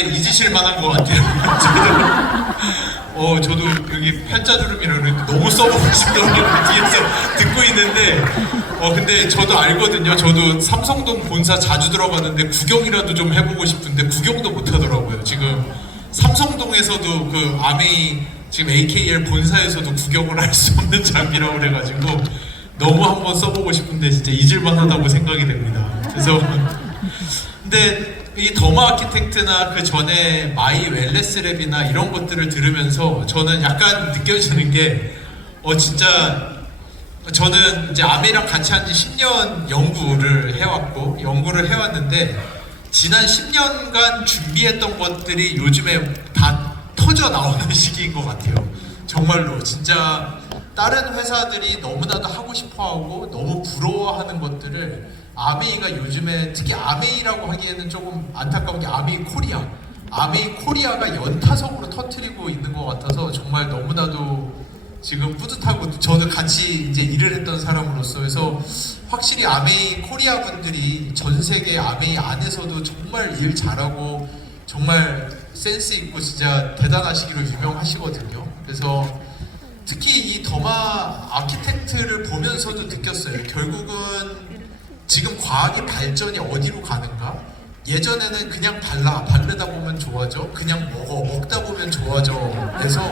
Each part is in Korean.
잊으실 만한 것 같아요. 저도 여기 팔자주름이라는 너무 써보고 싶다고 뒤에서 듣고 있는데, 근데 저도 알거든요. 저도 삼성동 본사 자주 들어가는데 구경이라도 좀 해보고 싶은데 구경도 못 하더라고요. 지금 삼성동에서도 그 아메이 지금 AKL 본사에서도 구경을 할 수 없는 장비라고 그래가지고 너무 한번 써보고 싶은데 진짜 잊을만하다고 생각이 됩니다. 그래서 근데 이 더마 아키텍트나 그 전에 마이 웰네스 랩이나 이런 것들을 들으면서 저는 약간 느껴지는 게 진짜 저는 이제 아메이랑 같이 한 지 10년 연구를 해왔는데 지난 10년간 준비했던 것들이 요즘에 다 터져 나오는 시기인 것 같아요. 정말로 진짜 다른 회사들이 너무나도 하고 싶어하고 너무 부러워하는 것들을 아메이가 요즘에, 특히 아메이라고 하기에는 조금 안타까운 게 아메이 코리아가 연타석으로 터뜨리고 있는 것 같아서 정말 너무나도 지금 뿌듯하고, 저는 같이 이제 일을 했던 사람으로서 해서 확실히 아메이 코리아 분들이 전 세계 아메이 안에서도 정말 일 잘하고 정말 센스 있고 진짜 대단하시기로 유명하시거든요. 그래서 특히 이 더마 아키텍트를 보면서도 느꼈어요. 결국은 지금 과학의 발전이 어디로 가는가? 예전에는 그냥 바르다 보면 좋아져, 그냥 먹다 보면 좋아져. 그래서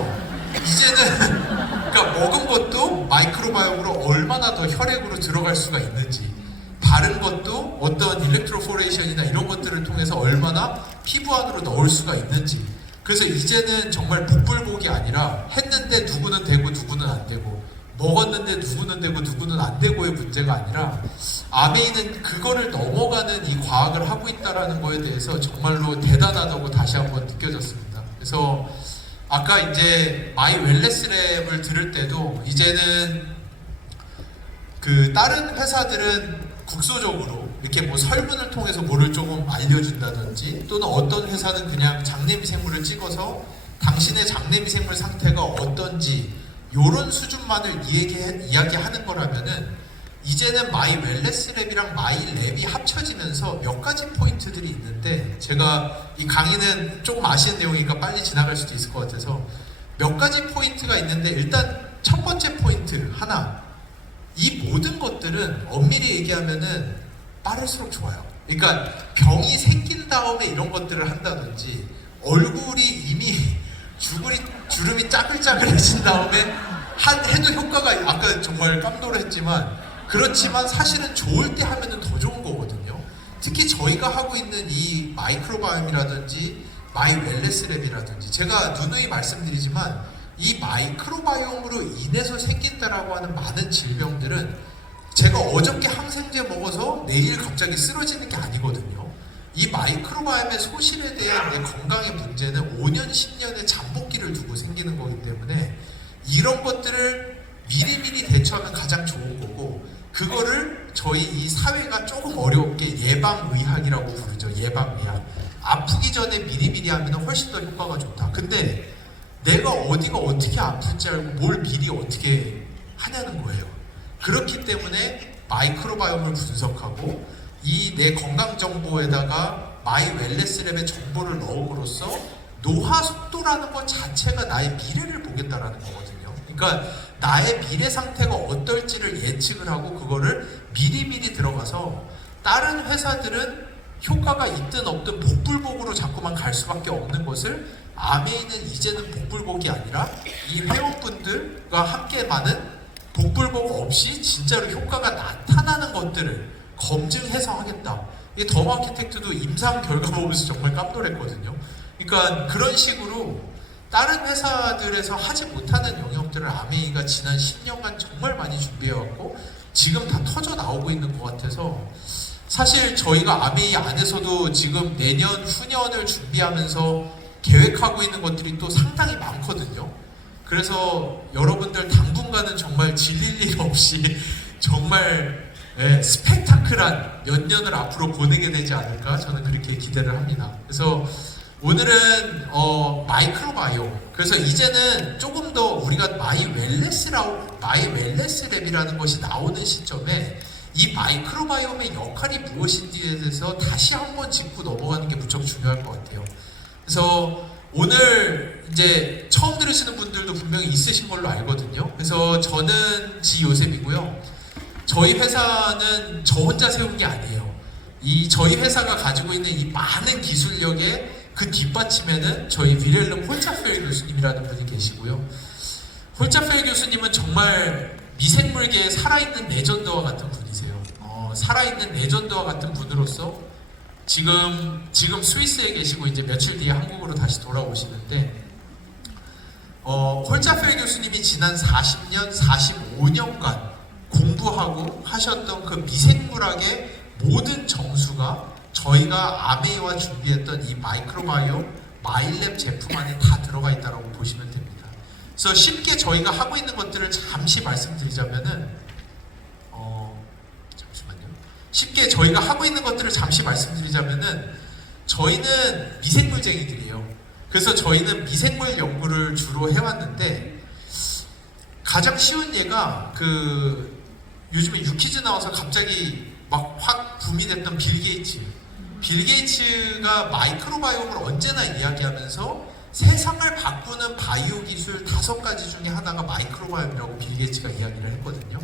이제는 그러니까 먹은 것도 마이크로바이옴으로 얼마나 더 혈액으로 들어갈 수가 있는지, 바른 것도 어떤 일렉트로포레이션이나 이런 것들을 통해서 얼마나 피부 안으로 넣을 수가 있는지. 그래서 이제는 정말 복불복이 아니라 했는데 누구는 되고 누구는 안 되고, 먹었는데 누구는 되고 누구는 안 되고의 문제가 아니라 아메이는 그거를 넘어가는 이 과학을 하고 있다는 거에 대해서 정말로 대단하다고 다시 한번 느껴졌습니다. 그래서 아까 이제 마이 웰네스 랩을 들을 때도 이제는 그 다른 회사들은 국소적으로 이렇게 뭐 설문을 통해서 뭐를 조금 알려준다든지, 또는 어떤 회사는 그냥 장내미생물을 찍어서 당신의 장내미생물 상태가 어떤지 요런 수준만을 이야기하는 거라면은 이제는 마이 웰네스 랩이랑 마이 랩이 합쳐지면서 몇 가지 포인트들이 있는데, 제가 이 강의는 조금 아시는 내용이니까 빨리 지나갈 수도 있을 것 같아서 몇 가지 포인트가 있는데, 일단 첫 번째 포인트 하나, 이 모든 것들은 엄밀히 얘기하면은 빠를수록 좋아요. 그러니까 병이 생긴 다음에 이런 것들을 한다든지, 얼굴이 이미 주름이 짜글짜글해진 다음에 해도 효과가, 아까 정말 깜놀했지만 그렇지만 사실은 좋을 때 하면은 더 좋은 거거든요. 특히 저희가 하고 있는 이 마이크로바이옴이라든지 마이 웰네스 랩이라든지, 제가 누누이 말씀드리지만 이 마이크로바이옴으로 인해서 생긴다라고 하는 많은 질병들은 제가 어저께 항생제 먹어서 내일 갑자기 쓰러지는 게 아니거든요. 이 마이크로바이옴의 소실에 대한 내 건강의 문제는 5년, 10년의 잠복기를 두고 생기는 거기 때문에 이런 것들을 미리미리 대처하면 가장 좋은 거고, 그거를 저희 이 사회가 조금 어렵게 예방의학이라고 부르죠. 예방의학. 아프기 전에 미리미리 하면 훨씬 더 효과가 좋다. 근데 내가 어디가 어떻게 아플지 알고 뭘 미리 어떻게 하냐는 거예요. 그렇기 때문에 마이크로바이옴을 분석하고 이 내 건강 정보에다가 마이 웰네스 랩의 정보를 넣음으로써 노화 속도라는 것 자체가 나의 미래를 보겠다라는 거거든요. 그러니까 나의 미래 상태가 어떨지를 예측을 하고 그거를 미리미리 들어가서, 다른 회사들은 효과가 있든 없든 복불복으로 자꾸만 갈 수밖에 없는 것을 아메이는 이제는 복불복이 아니라 이 회원분들과 함께 많은 복불복 없이 진짜로 효과가 나타나는 것들을 검증해서 하겠다. 이 더마 아키텍트도 임상 결과 보면서 정말 깜놀했거든요. 그러니까 그런 식으로 다른 회사들에서 하지 못하는 영역들을 아메이가 지난 10년간 정말 많이 준비해왔고 지금 다 터져 나오고 있는 것 같아서, 사실 저희가 아메이 안에서도 지금 내년, 후년을 준비하면서 계획하고 있는 것들이 또 상당히 많거든요. 그래서 여러분들 당분간은 정말 질릴 일 없이 정말 스펙타클한 몇 년을 앞으로 보내게 되지 않을까, 저는 그렇게 기대를 합니다. 그래서 오늘은 마이크로바이옴, 그래서 이제는 조금 더 우리가 마이 웰네스 랩이라는 것이 나오는 시점에 이 마이크로바이옴의 역할이 무엇인지에 대해서 다시 한번 짚고 넘어가는 게 무척 중요할 것 같아요. 그래서 오늘 이제 처음 들으시는 분들도 분명히 있으신 걸로 알거든요. 그래서 저는 지요셉이고요. 저희 회사는 저 혼자 세운 게 아니에요. 이 저희 회사가 가지고 있는 이 많은 기술력의 그 뒷받침에는 저희 위렐름 홀차펠 교수님이라는 분이 계시고요. 홀차펠 교수님은 정말 미생물계의 살아있는 레전드와 같은 분이세요. 살아있는 레전드와 같은 분으로서 지금 스위스에 계시고 이제 며칠 뒤에 한국으로 다시 돌아오시는데 홀차펠 교수님이 지난 40년, 45년간 공부하고 하셨던 그 미생물학의 모든 정수가 저희가 아메이와 준비했던 이 마이크로바이옴 마일랩 제품 안에 다 들어가 있다고 보시면 됩니다. 그래서 쉽게 저희가 하고 있는 것들을 잠시 말씀드리자면은 쉽게 저희가 하고 있는 것들을 잠시 말씀드리자면은 저희는 미생물쟁이들이에요. 그래서 저희는 미생물 연구를 주로 해왔는데 가장 쉬운 예가 요즘에 유퀴즈 나와서 갑자기 막 확 붐이 됐던 빌 게이츠. 빌 게이츠가 마이크로바이옴을 언제나 이야기하면서 세상을 바꾸는 바이오 기술 5가지 중에 하나가 마이크로바이옴이라고 빌 게이츠가 이야기를 했거든요.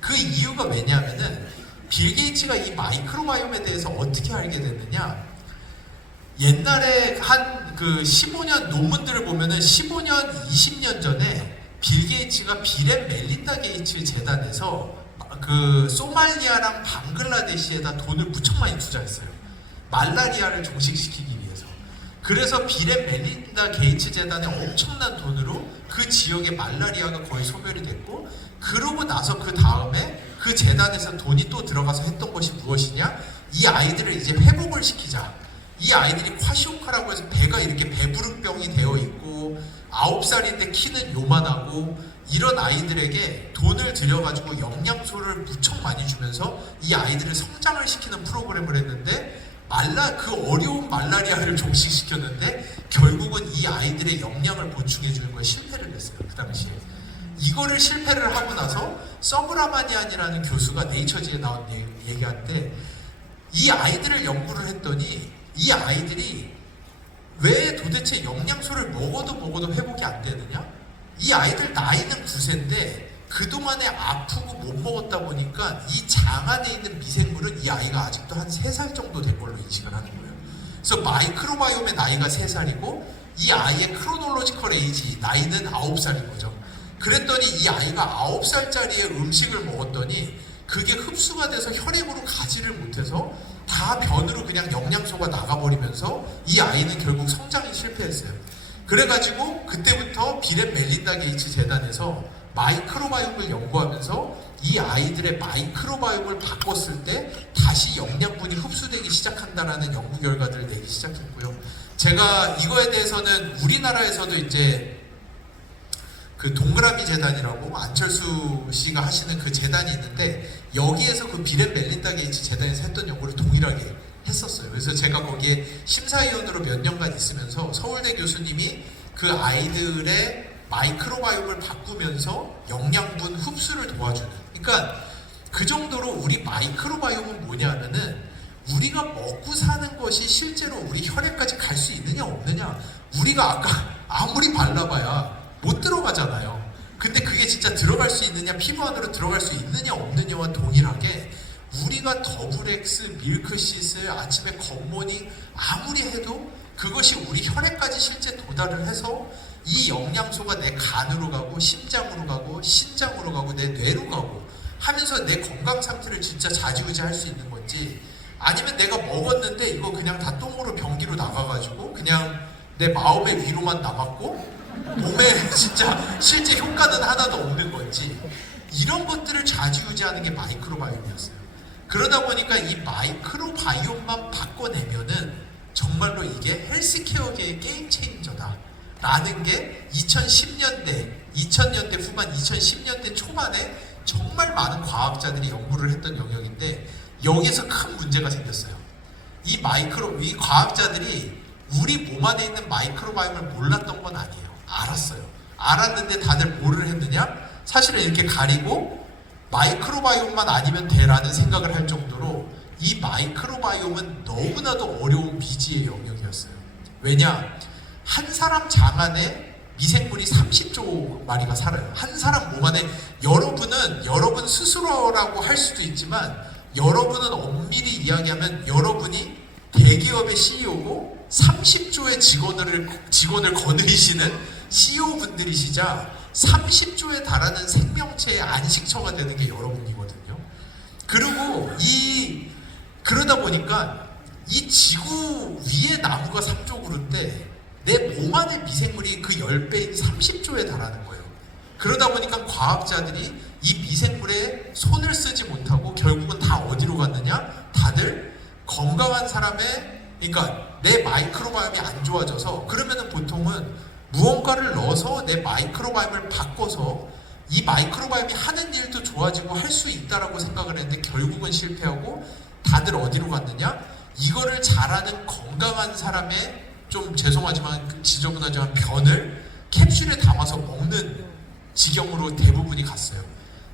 그 이유가 왜냐하면은 빌 게이츠가 이 마이크로바이옴에 대해서 어떻게 알게 됐느냐? 옛날에 한 15년 논문들을 보면은 15년, 20년 전에 빌 게이츠가 빌 앤 멜린다 게이츠 재단에서 소말리아랑 방글라데시에다 돈을 무척 많이 투자했어요. 말라리아를 종식시키기 위해서. 그래서 빌 앤 멜린다 게이츠 재단의 엄청난 돈으로 그 지역의 말라리아가 거의 소멸이 됐고, 그러고 나서 그 다음에 그 재단에서 돈이 또 들어가서 했던 것이 무엇이냐? 이 아이들을 이제 회복을 시키자. 이 아이들이 콰시오카라고 해서 배가 이렇게 배부른병이 되어 있고 9살인데 키는 요만하고 이런 아이들에게 돈을 들여가지고 영양소를 무척 많이 주면서 이 아이들을 성장을 시키는 프로그램을 했는데 그 어려운 말라리아를 종식시켰는데 결국은 이 아이들의 영양을 보충해주는 거에 실패를 했어요. 그 당시에. 이거를 실패를 하고 나서 서브라마니안이라는 교수가 네이처지에 나온 얘기한데 이 아이들을 연구를 했더니 이 아이들이 왜 도대체 영양소를 먹어도 회복이 안 되느냐? 이 아이들 나이는 9세인데 그동안에 아프고 못 먹었다 보니까 이 장 안에 있는 미생물은 이 아이가 아직도 한 3살 정도 된 걸로 인식을 하는 거예요. 그래서 마이크로바이옴의 나이가 3살이고 이 아이의 크로놀로지컬 에이지 나이는 9살인 거죠. 그랬더니 이 아이가 9살짜리의 음식을 먹었더니 그게 흡수가 돼서 혈액으로 가지를 못해서 다 변으로 그냥 영양소가 나가버리면서 이 아이는 결국 성장이 실패했어요. 그래가지고 그때부터 빌 앤 멜린다 게이츠 재단에서 마이크로바이옴을 연구하면서 이 아이들의 마이크로바이옴을 바꿨을 때 다시 영양분이 흡수되기 시작한다라는 연구 결과들을 내기 시작했고요. 제가 이거에 대해서는 우리나라에서도 이제 그 동그라미 재단이라고 안철수 씨가 하시는 그 재단이 있는데 여기에서 그 빌 앤 멜린다 게이츠 재단에서 했던 연구를 동일하게 했었어요. 그래서 제가 거기에 심사위원으로 몇 년간 있으면서 서울대 교수님이 그 아이들의 마이크로바이옴을 바꾸면서 영양분 흡수를 도와주는, 그러니까 그 정도로 우리 마이크로바이옴은 뭐냐면은 우리가 먹고 사는 것이 실제로 우리 혈액까지 갈 수 있느냐 없느냐, 우리가 아까 아무리 발라봐야 못 들어가잖아요. 근데 그게 진짜 들어갈 수 있느냐, 피부 안으로 들어갈 수 있느냐 없느냐와 동일하게 우리가 더블엑스, 밀크시스, 아침에 겉모닝 아무리 해도 그것이 우리 혈액까지 실제 도달을 해서 이 영양소가 내 간으로 가고 심장으로 가고 신장으로 가고 내 뇌로 가고 하면서 내 건강 상태를 진짜 좌지우지할 수 있는 건지, 아니면 내가 먹었는데 이거 그냥 다 똥으로 변기로 나가가지고 그냥 내 마음의 위로만 남았고 몸에 진짜 실제 효과는 하나도 없는 건지, 이런 것들을 좌지우지하는 게 마이크로바이옴이었어요. 그러다 보니까 이 마이크로바이옴만 바꿔내면은 정말로 이게 헬스케어계의 게임 체인저다 라는 게 2010년대, 2000년대 후반, 2010년대 초반에 정말 많은 과학자들이 연구를 했던 영역인데 여기에서 큰 문제가 생겼어요. 이 과학자들이 우리 몸 안에 있는 마이크로바이옴을 몰랐던 건 아니에요. 알았어요. 알았는데 다들 뭐를 했느냐? 사실은 이렇게 가리고 마이크로바이옴만 아니면 돼라는 생각을 할 정도로 이 마이크로바이옴은 너무나도 어려운 미지의 영역이었어요. 왜냐? 한 사람 장 안에 미생물이 30조 마리가 살아요. 한 사람 몸 안에. 여러분은 여러분 스스로라고 할 수도 있지만 여러분은 엄밀히 이야기하면 여러분이 대기업의 CEO고 30조의 직원을 거느리시는 CEO분들이시자 30조에 달하는 생명체의 안식처가 되는 게 여러분이거든요. 그리고 그러다 보니까 이 지구 위에 나무가 3조 그루인데 내 몸 안의 미생물이 그 10배인 30조에 달하는 거예요. 그러다 보니까 과학자들이 이 미생물에 손을 쓰지 못하고 결국은 다 어디로 갔느냐? 다들 건강한 사람의, 그러니까 내 마이크로바이옴이 안 좋아져서, 그러면은 보통은 무언가를 넣어서 내 마이크로바이옴을 바꿔서 이 마이크로바이옴이 하는 일도 좋아지고 할 수 있다라고 생각을 했는데 결국은 실패하고 다들 어디로 갔느냐? 이거를 잘하는 건강한 사람의, 좀 죄송하지만 지저분하지만 변을 캡슐에 담아서 먹는 지경으로 대부분이 갔어요.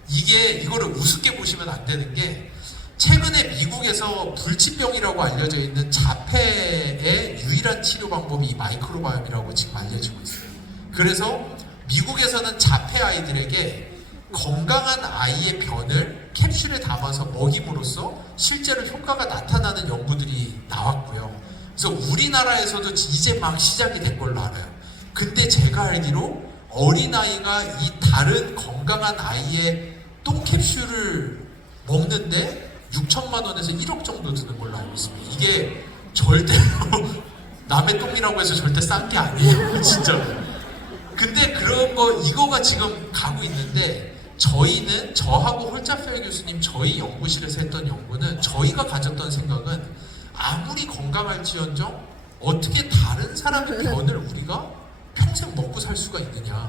이거를 우습게 보시면 안 되는 게, 최근에 미국에서 불치병이라고 알려져 있는 자폐의 유일한 치료 방법이 이 마이크로바이옴이라고 지금 알려지고 있어요. 그래서 미국에서는 자폐 아이들에게 건강한 아이의 변을 캡슐에 담아서 먹임으로써 실제로 효과가 나타나는 연구들이 나왔고요. 그래서 우리나라에서도 이제 막 시작이 된 걸로 알아요. 근데 제가 알기로 어린아이가 이 다른 건강한 아이의 똥 캡슐을 먹는데 6천만 원에서 1억 정도 드는 걸로 알고 있습니다. 이게 절대로 남의 똥이라고 해서 절대 싼 게 아니에요. 진짜로. 근데 이거가 지금 가고 있는데, 저하고 홀짜펠 교수님 저희 연구실에서 했던 연구는, 저희가 가졌던 생각은 아무리 건강할지언정 어떻게 다른 사람의 변을 우리가 평생 먹고 살 수가 있느냐.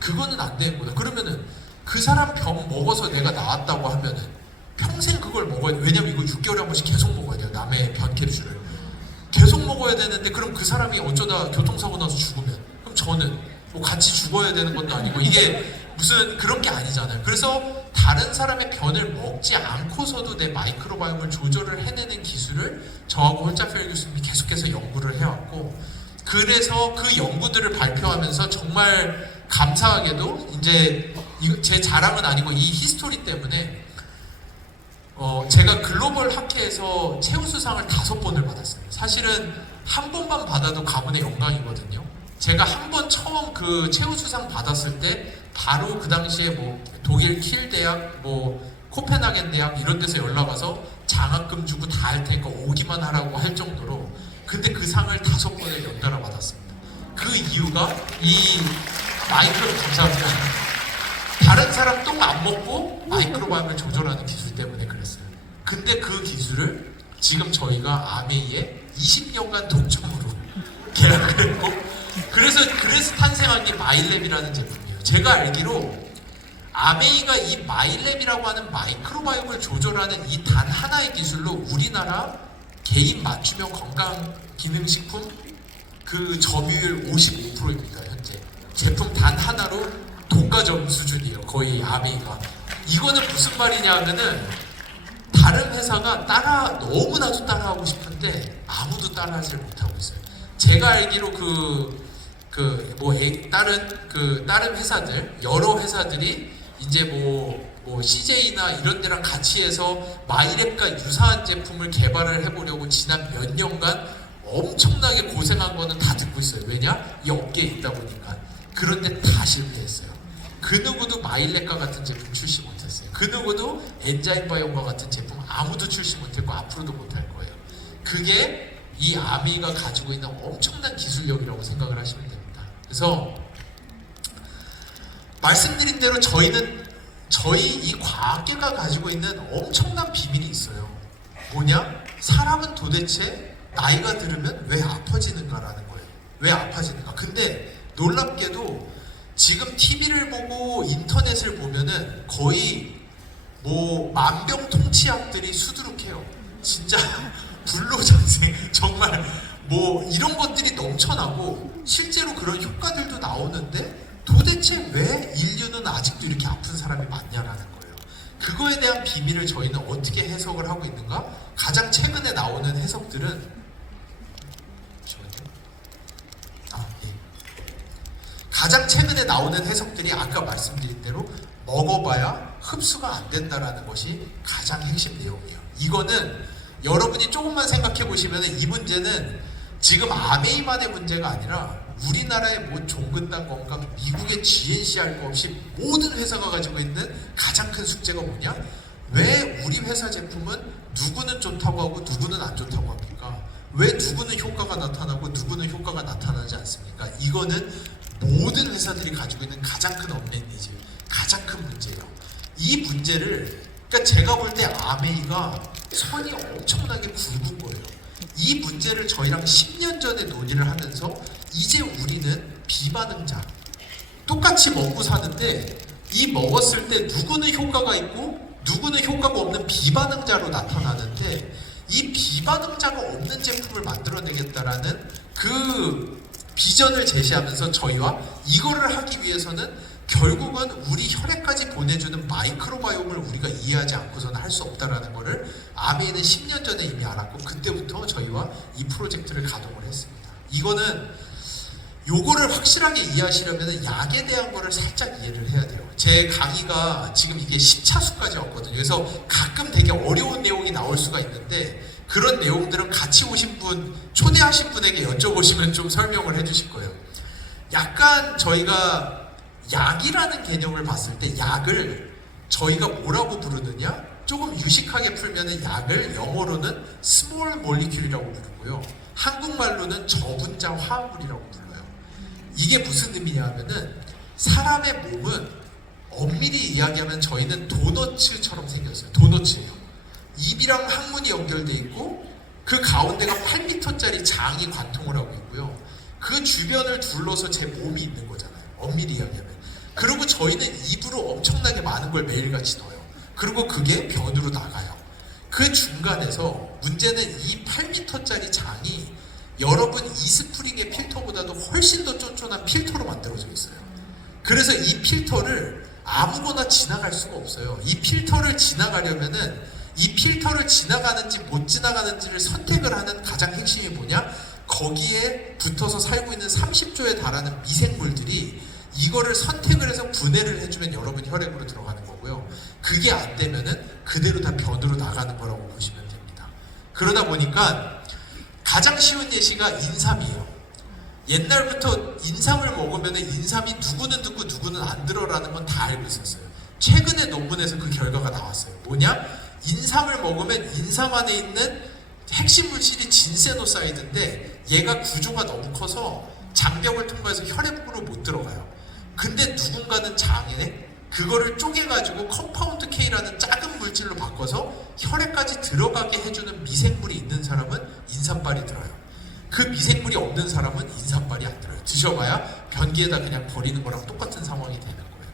그거는 안 되는 거다. 그러면은 그 사람 변 먹어서 내가 나았다고 하면은 평생 그걸 먹어야 돼. 왜냐면 이거 6개월에 한 번씩 계속 먹어야 돼요. 남의 변 캡슐을 계속 먹어야 되는데, 그럼 그 사람이 어쩌다 교통사고 나서 죽으면, 그럼 저는 뭐 같이 죽어야 되는 것도 아니고, 이게 무슨 그런 게 아니잖아요. 그래서 다른 사람의 변을 먹지 않고서도 내 마이크로바이옴을 조절을 해내는 기술을 저하고 홀짜펠 교수님이 계속해서 연구를 해왔고, 그래서 그 연구들을 발표하면서 정말 감사하게도, 이제 제 자랑은 아니고 이 히스토리 때문에 제가 글로벌 학회에서 최우수상을 5번을 받았어요. 사실은 한 번만 받아도 가문의 영광이거든요. 제가 한 번 처음 그 최우수상 받았을 때 바로 그 당시에 뭐 독일 킬 대학, 뭐 코펜하겐 대학 이런 데서 연락 와서 장학금 주고 다 할 테니까 오기만 하라고 할 정도로, 근데 그 상을 5번을 연달아 받았습니다. 그 이유가 이 감사합니다. 다른 사람 똥 안 먹고 마이크로바이옴을 조절하는 기술 때문에 그랬어요. 근데 그 기술을 지금 저희가 아메이에 20년간 독점으로 계약을 했고, 그래서 탄생한 게 마일랩이라는 제품이에요. 제가 알기로 아메이가 이 마일랩이라고 하는 마이크로바이옴을 조절하는 이 단 하나의 기술로 우리나라 개인 맞춤형 건강기능식품 그 점유율 55%입니다. 현재 제품 단 하나로 독과점 수준이에요. 거의 아메이가. 이거는 무슨 말이냐 하면은, 다른 회사가 너무나도 따라하고 싶은데 아무도 따라하지 못하고 있어요. 제가 알기로 다른 회사들, 여러 회사들이 이제 뭐 CJ나 이런 데랑 같이 해서 마이랩과 유사한 제품을 개발을 해보려고 지난 몇 년간 엄청나게 고생한 거는 다 듣고 있어요. 왜냐? 이 업계에 있다 보니까. 그런데 다 실패했어요. 그 누구도 마일랩과 같은 제품 출시 못했어요. 그 누구도 엔자임 바이옴과 같은 제품 아무도 출시 못했고 앞으로도 못할 거예요. 그게 이 아메이가 가지고 있는 엄청난 기술력이라고 생각을 하시면 됩니다. 그래서 말씀드린 대로 저희 이 과학계가 가지고 있는 엄청난 비밀이 있어요. 뭐냐? 사람은 도대체 나이가 들으면 왜 아파지는가라는 거예요. 왜 아파지는가? 근데 놀랍게도 지금 TV를 보고 인터넷을 보면은 거의 뭐 만병통치약들이 수두룩해요. 진짜 불로장생, 정말 뭐 이런 것들이 넘쳐나고 실제로 그런 효과들도 나오는데, 도대체 왜 인류는 아직도 이렇게 아픈 사람이 많냐라는 거예요. 그거에 대한 비밀을 저희는 어떻게 해석을 하고 있는가? 가장 최근에 나오는 해석들은 예. 가장 최근에 나오는 해석들이 아까 말씀드린 대로 먹어봐야 흡수가 안 된다라는 것이 가장 핵심 내용이에요. 이거는 여러분이 조금만 생각해 보시면 이 문제는 지금 아메이만의 문제가 아니라 우리나라의 뭐 종근당 건강, 미국의 GNC 할 거 없이 모든 회사가 가지고 있는 가장 큰 숙제가 뭐냐? 왜 우리 회사 제품은 누구는 좋다고 하고 누구는 안 좋다고 합니까? 왜 누구는 효과가 나타나고 누구는 효과가 나타나지 않습니까? 이거는 모든 회사들이 가지고 있는 가장 큰 언론 니즈, 가장 큰 문제예요. 이 문제를, 그러니까 제가 볼 때 아메이가 선이 엄청나게 굵은 거예요. 이 문제를 저희랑 10년 전에 논의를 하면서 이제 우리는 비반응자, 똑같이 먹고 사는데 이 먹었을 때 누구는 효과가 있고 누구는 효과가 없는 비반응자로 나타나는데 이 비반응자가 없는 제품을 만들어내겠다라는 그 비전을 제시하면서 저희와 이거를 하기 위해서는 결국은 우리 혈액까지 보내주는 마이크로바이옴을 우리가 이해하지 않고서는 할 수 없다라는 거를 아메이는 10년 전에 이미 알았고 그때부터 저희와 이 프로젝트를 가동을 했습니다. 이거는 요거를 확실하게 이해하시려면 약에 대한 거를 살짝 이해를 해야 돼요. 제 강의가 지금 이게 10차수까지 왔거든요. 그래서 가끔 되게 어려운 내용이 나올 수가 있는데 그런 내용들은 같이 오신 분, 초대하신 분에게 여쭤보시면 좀 설명을 해주실 거예요. 약간 저희가 약이라는 개념을 봤을 때 약을 저희가 뭐라고 부르느냐? 조금 유식하게 풀면은 약을 영어로는 small molecule이라고 부르고요. 한국말로는 저분자 화합물이라고 불러요. 이게 무슨 의미냐 하면은 사람의 몸은 엄밀히 이야기하면 저희는 도너츠처럼 생겼어요. 도너츠예요. 입이랑 항문이 연결돼 있고 그 가운데가 8m짜리 장이 관통을 하고 있고요. 그 주변을 둘러서 제 몸이 있는 거잖아요. 엄밀히 이야기하면. 그리고 저희는 입으로 엄청나게 많은 걸 매일같이 넣어요. 그리고 그게 변으로 나가요. 그 중간에서 문제는 이 8m짜리 장이 여러분 이스프링의 필터보다도 훨씬 더 쫀쫀한 필터로 만들어져 있어요. 그래서 이 필터를 아무거나 지나갈 수가 없어요. 이 필터를 지나가려면은 이 필터를 지나가는지 못 지나가는지를 선택을 하는 가장 핵심이 뭐냐? 거기에 붙어서 살고 있는 30조에 달하는 미생물들이 이거를 선택을 해서 분해를 해주면 여러분 혈액으로 들어가는 거고요. 그게 안 되면은 그대로 다 변으로 나가는 거라고 보시면 됩니다. 그러다 보니까 가장 쉬운 예시가 인삼이에요. 옛날부터 인삼을 먹으면 인삼이 누구는 듣고 누구는 안 들어라는 건 다 알고 있었어요. 최근에 논문에서 그 결과가 나왔어요. 뭐냐? 인삼을 먹으면 인삼 안에 있는 핵심 물질이 진세노사이드인데 얘가 구조가 너무 커서 장벽을 통과해서 혈액으로 못 들어가요. 근데 누군가는 장에 그거를 쪼개가지고 컴파운드 K라는 작은 물질로 바꿔서 혈액까지 들어가게 해주는 미생물이 있는 사람은 인삼빨이 들어요. 그 미생물이 없는 사람은 인삼빨이 안 들어요. 드셔봐야 변기에다 그냥 버리는 거랑 똑같은 상황이 되는 거예요.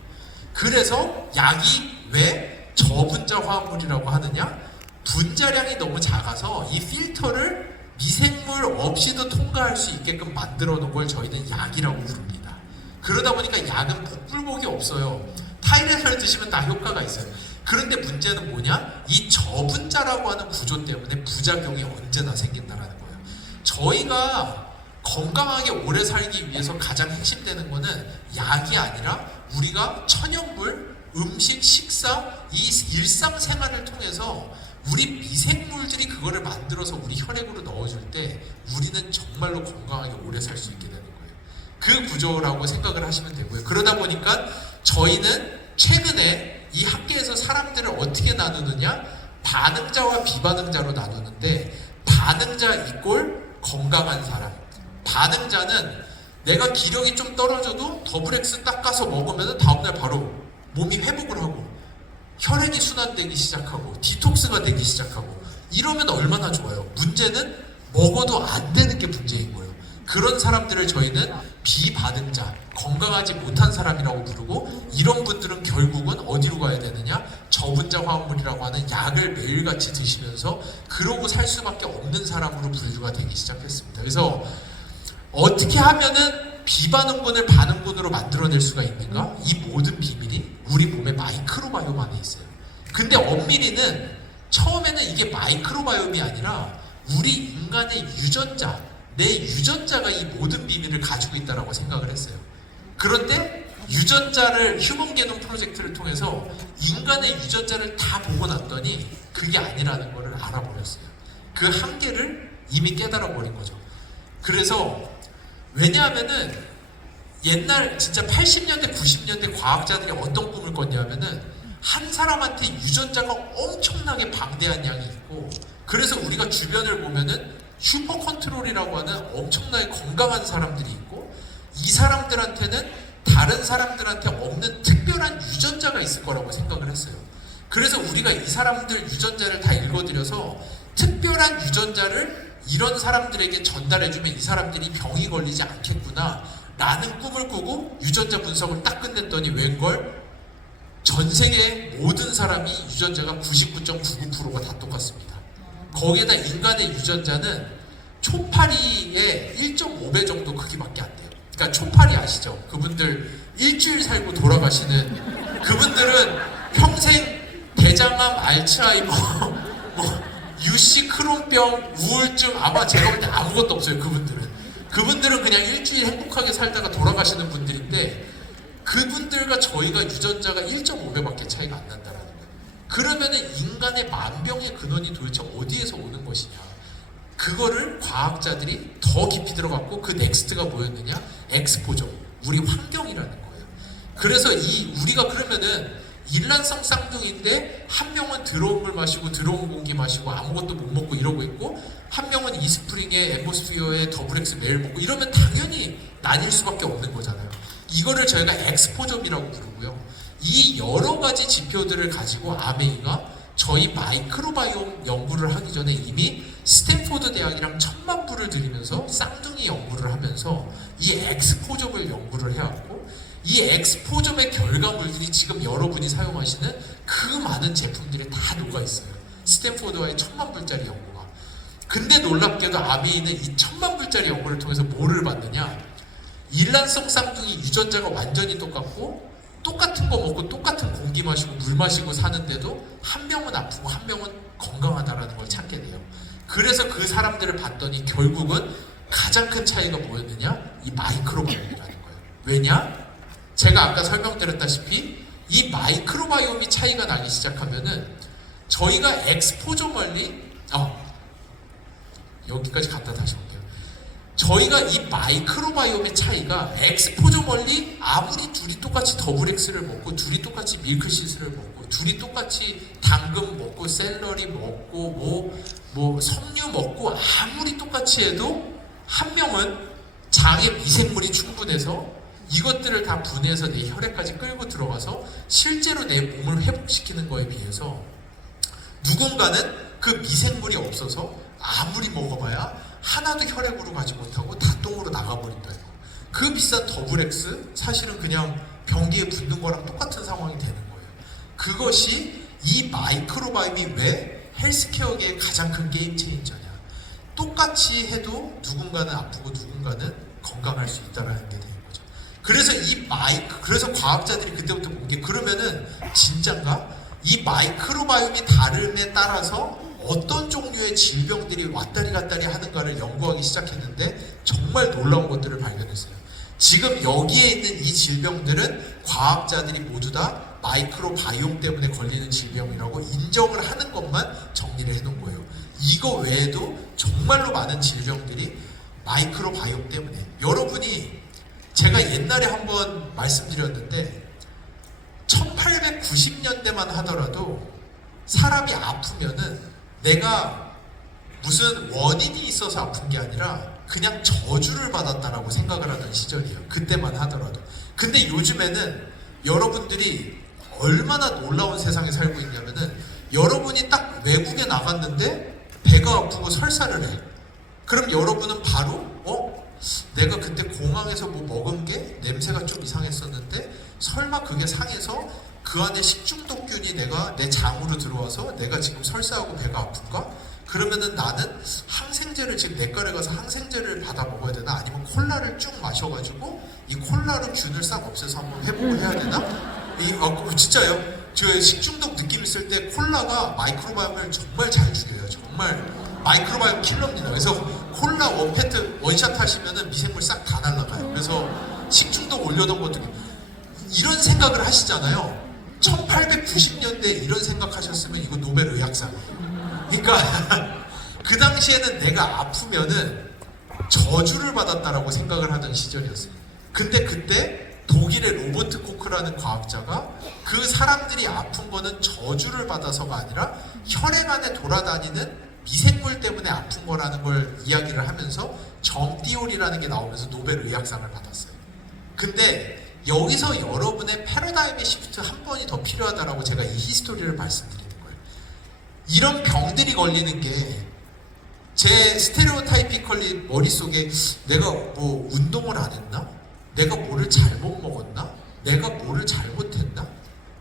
그래서 약이 왜 저분자 화합물이라고 하느냐? 분자량이 너무 작아서 이 필터를 미생물 없이도 통과할 수 있게끔 만들어 놓은 걸 저희는 약이라고 부릅니다. 그러다 보니까 약은 복불복이 없어요. 타이레놀 드시면 다 효과가 있어요. 그런데 문제는 뭐냐? 이 저분자라고 하는 구조 때문에 부작용이 언제나 생긴다는 거예요. 저희가 건강하게 오래 살기 위해서 가장 핵심되는 거는 약이 아니라 우리가 천연물, 음식, 식사, 이 일상생활을 통해서 우리 미생물들이 그거를 만들어서 우리 혈액으로 넣어줄 때 우리는 정말로 건강하게 오래 살 수 있게 되는 거예요. 그 구조라고 생각을 하시면 되고요. 그러다 보니까 저희는 최근에 이 학계에서 사람들을 어떻게 나누느냐? 반응자와 비반응자로 나누는데 반응자 이꼴 건강한 사람. 반응자는 내가 기력이 좀 떨어져도 더블엑스 닦아서 먹으면 다음날 바로 몸이 회복을 하고 혈액이 순환되기 시작하고 디톡스가 되기 시작하고 이러면 얼마나 좋아요. 문제는 먹어도 안 되는 게 문제인 거예요. 그런 사람들을 저희는 비반응자, 건강하지 못한 사람이라고 부르고 이런 분들은 결국은 어디로 가야 되느냐? 저분자 화합물이라고 하는 약을 매일같이 드시면서 그러고 살 수밖에 없는 사람으로 분류가 되기 시작했습니다. 그래서 어떻게 하면은 비반응군을 반응군으로 만들어낼 수가 있는가? 이 모든 비밀이 우리 몸의 마이크로바이옴 안에 있어요. 근데 엄밀히는 처음에는 이게 마이크로바이옴이 아니라 우리 인간의 유전자, 내 유전자가 이 모든 비밀을 가지고 있다고 생각을 했어요. 그런데 유전자를 휴먼 게놈 프로젝트를 통해서 인간의 유전자를 다 보고 났더니 그게 아니라는 것을 알아버렸어요. 그 한계를 이미 깨달아 버린 거죠. 그래서 왜냐하면은 옛날 진짜 80년대 90년대 과학자들이 어떤 꿈을 꿨냐면은 한 사람한테 유전자가 엄청나게 방대한 양이 있고, 그래서 우리가 주변을 보면은 슈퍼 컨트롤이라고 하는 엄청나게 건강한 사람들이 있고, 이 사람들한테는 다른 사람들한테 없는 특별한 유전자가 있을 거라고 생각을 했어요. 그래서 우리가 이 사람들 유전자를 다 읽어드려서 특별한 유전자를 이런 사람들에게 전달해주면 이 사람들이 병이 걸리지 않겠구나 라는 꿈을 꾸고 유전자 분석을 딱 끝냈더니 웬걸 전 세계 모든 사람이 유전자가 99.99%가 다 똑같습니다. 거기에다 인간의 유전자는 초파리의 1.5배 정도 크기밖에 안 돼요. 그러니까 초파리 아시죠? 그분들 일주일 살고 돌아가시는, 그분들은 평생 대장암, 알츠하이머, 뭐 유씨, 크론병, 우울증, 아마 제가 볼 때 아무것도 없어요. 그분들은 그냥 일주일 행복하게 살다가 돌아가시는 분들인데, 그분들과 저희가 유전자가 1.5배밖에 차이가 안 난다라는 거예요. 그러면은 인간의 만병의 근원이 도대체 어디에서 오는 것이냐? 그거를 과학자들이 더 깊이 들어갔고, 그 넥스트가 뭐였느냐? 엑스포저, 우리 환경이라는 거예요. 그래서 우리가 그러면은 일란성 쌍둥이인데 한 명은 더러운 물 마시고 더러운 공기 마시고 아무것도 못 먹고 이러고 있고, 한 명은 이스프링에 엠보스피어에 더블엑스 매일 먹고, 이러면 당연히 나뉠 수밖에 없는 거잖아요. 이거를 저희가 엑스포점이라고 부르고요. 이 여러 가지 지표들을 가지고 아메이가 저희 마이크로바이옴 연구를 하기 전에 이미 스탠포드 대학이랑 1000만 불을 들이면서 쌍둥이 연구를 하면서 이 엑스포점을 연구를 해왔고, 이 엑스포점의 결과물들이 지금 여러분이 사용하시는 그 많은 제품들이 다 녹아있어요. 스탠포드와의 1000만 불짜리 연구가. 근데 놀랍게도 아메이는 이 1000만 불짜리 연구를 통해서 뭐를 받느냐? 일란성 쌍둥이 유전자가 완전히 똑같고 똑같은 거 먹고 똑같은 공기 마시고 물 마시고 사는데도 한 명은 아프고 한 명은 건강하다라는 걸 찾게 돼요. 그래서 그 사람들을 봤더니 결국은 가장 큰 차이가 뭐였느냐? 이 마이크로바이옴이라는 거예요. 왜냐? 제가 아까 설명드렸다시피 이 마이크로바이옴이 차이가 나기 시작하면은 저희가 엑스포저멀리 여기까지 갔다 다시 올게요. 저희가 이 마이크로바이옴의 차이가 엑스포저멀리 아무리 둘이 똑같이 더블엑스를 먹고 둘이 똑같이 밀크시스를 먹고 둘이 똑같이 당근 먹고 샐러리 먹고 뭐 석류 먹고 아무리 똑같이 해도 한 명은 장에 미생물이 충분해서 이것들을 다 분해해서 내 혈액까지 끌고 들어가서 실제로 내 몸을 회복시키는 거에 비해서 누군가는 그 미생물이 없어서 아무리 먹어봐야 하나도 혈액으로 가지 못하고 다 똥으로 나가버린다는 거. 그 비싼 더블엑스 사실은 그냥 변기에 붓는 거랑 똑같은 상황이 되는 거예요. 그것이 이 마이크로바이옴이 왜 헬스케어계의 가장 큰 게임 체인저냐. 똑같이 해도 누군가는 아프고 누군가는 건강할 수 있다는 게 되는 거죠. 그래서 그래서 과학자들이 그때부터 본 게, 그러면은 진짠가? 이 마이크로바이옴이 다름에 따라서 어떤 종류의 질병들이 왔다리 갔다리 하는가를 연구하기 시작했는데 정말 놀라운 것들을 발견했어요. 지금 여기에 있는 이 질병들은 과학자들이 모두 다 마이크로바이옴 때문에 걸리는 질병이라고 인정을 하는 것만 정리를 해놓은 거예요. 이거 외에도 정말로 많은 질병들이 마이크로바이옴 때문에. 여러분이 제가 옛날에 한번 말씀드렸는데 1890년대만 하더라도 사람이 아프면은 내가 무슨 원인이 있어서 아픈 게 아니라 그냥 저주를 받았다라고 생각을 하던 시절이에요. 그때만 하더라도. 근데 요즘에는 여러분들이 얼마나 놀라운 세상에 살고 있냐면은 여러분이 딱 외국에 나갔는데 배가 아프고 설사를 해. 그럼 여러분은 바로 내가 그때 공항에서 뭐 먹은 게 냄새가 좀 이상했었는데 설마 그게 상해서 그 안에 식중독균이 내 장으로 들어와서 내가 지금 설사하고 배가 아픈가? 그러면은 나는 항생제를 지금 내과를 가서 항생제를 받아 먹어야 되나? 아니면 콜라를 쭉 마셔가지고 이 콜라로 균을 싹 없애서 한번 회복을 해야 되나? 진짜요? 저 식중독 느낌 있을 때 콜라가 마이크로바이옴을 정말 잘 죽여요. 정말 마이크로바이옴 킬러입니다. 그래서 콜라 원샷 하시면은 미생물 싹 다 날라가요. 그래서 식중독 올려던 것도 이런 생각을 하시잖아요. 1890년대 이런 생각하셨으면 이거 노벨 의학상이에요. 그러니까 그 당시에는 내가 아프면은 저주를 받았다라고 생각을 하던 시절이었어요. 근데 그때 독일의 로버트 코크라는 과학자가 그 사람들이 아픈 거는 저주를 받아서가 아니라 혈액 안에 돌아다니는 미생물 때문에 아픈 거라는 걸 이야기를 하면서 점띠올이라는 게 나오면서 노벨 의학상을 받았어요. 근데 여기서 여러분의 패러다임의 시프트 한 번이 더 필요하다라고 제가 이 히스토리를 말씀드리는 거예요. 이런 병들이 걸리는 게 제 스테레오타이피컬리 머릿속에 내가 뭐 운동을 안 했나? 내가 뭐를 잘못 먹었나? 내가 뭐를 잘못했나?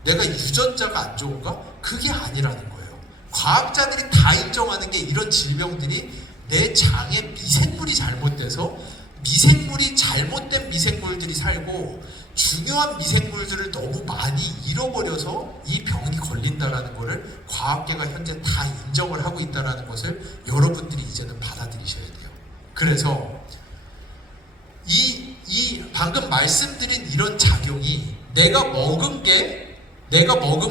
내가 유전자가 안 좋은가? 그게 아니라는 거예요. 과학자들이 다 인정하는 게 이런 질병들이 내 장에 미생물이 잘못돼서 미생물이 잘못된 미생물들이 살고 중요한 미생물들을 너무 많이 잃어버려서 이 병이 걸린다라는 것을 과학계가 현재 다 인정을 하고 있다는 것을 여러분들이 이제는 받아들이셔야 돼요. 그래서 이 방금 말씀드린 이런 작용이 내가 먹은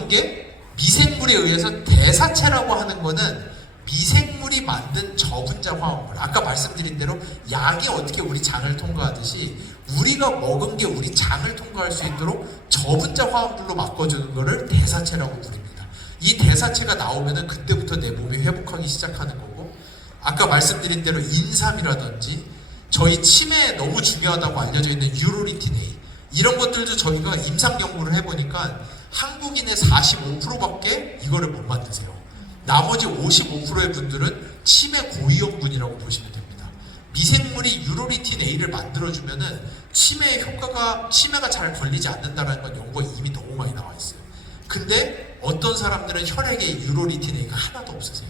게 미생물에 의해서 대사체라고 하는 거는 미생물이 만든 저분자 화합물. 아까 말씀드린 대로 약이 어떻게 우리 장을 통과하듯이 우리가 먹은 게 우리 장을 통과할 수 있도록 저분자 화합물로 바꿔주는 거를 대사체라고 부릅니다. 이 대사체가 나오면은 그때부터 내 몸이 회복하기 시작하는 거고, 아까 말씀드린 대로 인삼이라든지 저희 치매에 너무 중요하다고 알려져 있는 유로리틴 A, 이런 것들도 저희가 임상 연구를 해보니까 한국인의 45%밖에 이거를 못 만드세요. 나머지 55%의 분들은 치매 고위험군이라고 보시면 됩니다. 미생물이 유로리틴 A를 만들어주면은 치매가 잘 걸리지 않는다는 건 연구가 이미 너무 많이 나와 있어요. 근데 어떤 사람들은 혈액에 유로리틴 A가 하나도 없으세요.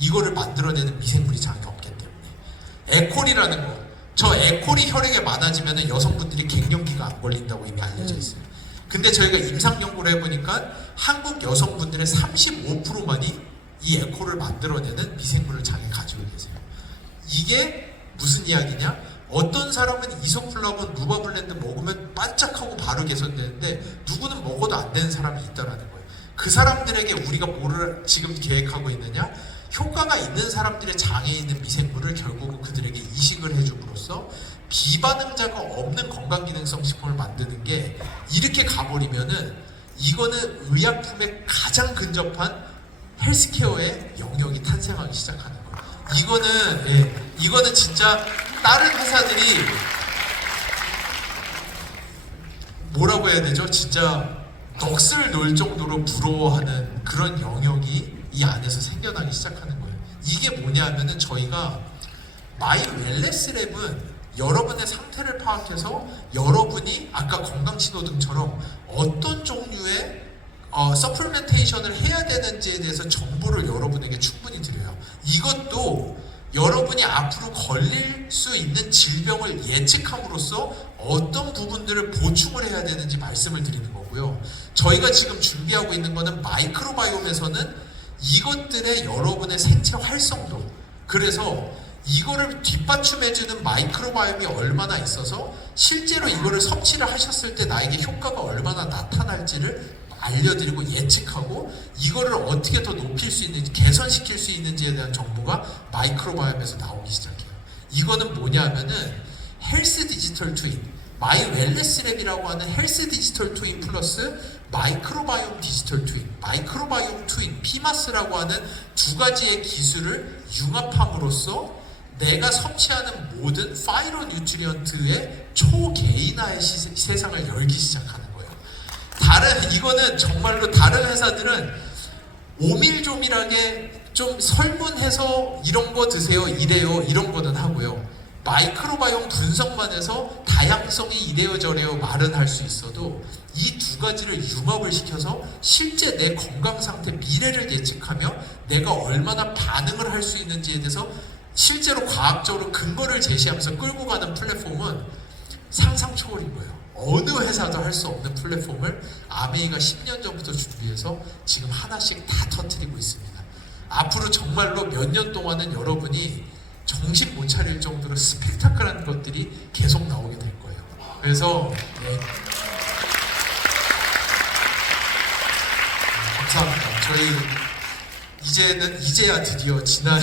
이거를 만들어내는 미생물이 장에 없기 때문에. 에콜이라는 거, 저 에콜이 혈액에 많아지면은 여성분들이 갱년기가 안 걸린다고 이미 알려져 있어요. 근데 저희가 임상 연구를 해보니까 한국 여성분들의 35%만이 이 에코를 만들어내는 미생물을 장에 가지고 계세요. 이게 무슨 이야기냐? 어떤 사람은 이소플라본, 루바블렌드 먹으면 반짝하고 바로 개선되는데 누구는 먹어도 안 되는 사람이 있다는 거예요. 그 사람들에게 우리가 뭐를 지금 계획하고 있느냐? 효과가 있는 사람들의 장에 있는 미생물을 결국은 그들에게 이식을 해줌으로써 비반응자가 없는 건강기능성 식품을 만드는 게 이렇게 가버리면은 이거는 의약품에 가장 근접한 헬스케어의 영역이 탄생하기 시작하는 거예요. 이거는 진짜 다른 회사들이 뭐라고 해야 되죠? 진짜 넋을 놓을 정도로 부러워하는 그런 영역이 이 안에서 생겨나기 시작하는 거예요. 이게 뭐냐면은 저희가 마이 웰네스 랩은 여러분의 상태를 파악해서 여러분이 아까 건강신호등처럼 어떤 종류의 서플멘테이션을 해야 되는지에 대해서 정보를 여러분에게 충분히 드려요. 이것도 여러분이 앞으로 걸릴 수 있는 질병을 예측함으로써 어떤 부분들을 보충을 해야 되는지 말씀을 드리는 거고요. 저희가 지금 준비하고 있는 거는 마이크로바이옴에서는 이것들의 여러분의 생체 활성도, 그래서 이거를 뒷받침해주는 마이크로바이옴이 얼마나 있어서 실제로 이거를 섭취를 하셨을 때 나에게 효과가 얼마나 나타날지를 알려드리고 예측하고 이거를 어떻게 더 높일 수 있는지, 개선시킬 수 있는지에 대한 정보가 마이크로바이옴에서 나오기 시작해요. 이거는 뭐냐 하면은 헬스 디지털 트윈, 마이 웰네스 랩이라고 하는 헬스 디지털 트윈 플러스 마이크로바이옴 디지털 트윈, 마이크로바이옴 트윈, 피마스라고 하는 두 가지의 기술을 융합함으로써 내가 섭취하는 모든 파이로 뉴트리언트의 초개인화의 세상을 열기 시작하는 거예요. 이거는 정말로 다른 회사들은 오밀조밀하게 좀 설문해서 이런 거 드세요, 이래요, 이런 거는 하고요. 마이크로바이옴 분석만 해서 다양성이 이래요 저래요 말은 할 수 있어도 이 두 가지를 융합을 시켜서 실제 내 건강 상태 미래를 예측하며 내가 얼마나 반응을 할 수 있는지에 대해서 실제로 과학적으로 근거를 제시하면서 끌고 가는 플랫폼은 상상 초월인 거예요. 어느 회사도 할 수 없는 플랫폼을 아메이가 10년 전부터 준비해서 지금 하나씩 다 터뜨리고 있습니다. 앞으로 정말로 몇 년 동안은 여러분이 정신 못 차릴 정도로 스펙타클한 것들이 계속 나오게 될 거예요. 그래서 네. 감사합니다. 저희 이제야 드디어 지난